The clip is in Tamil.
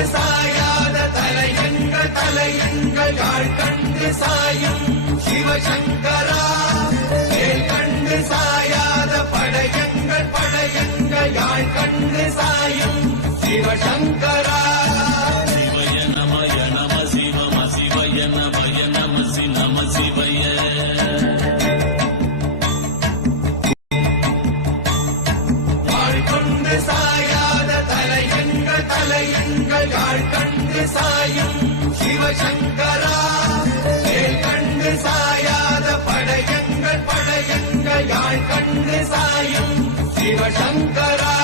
கண்டு சாயாத தலையங்கள் யாழ் கண்டு சாயும் சிவசங்கரா வேல் கண்டு சாயாத படையங்கள் யாழ் கண்டு சாயும் சிவசங்கரா சிவய நமய நம சிவம சிவய நமய நம சி நம சிவய யாழ் கொண்டு சாயாத தலையங்கள் யாழ் கண்டு சாயும் சிவசங்கரா வேல் கண்டு சாயாத படையங்கள் யாழ் கண்டு சாயும் சிவசங்கரா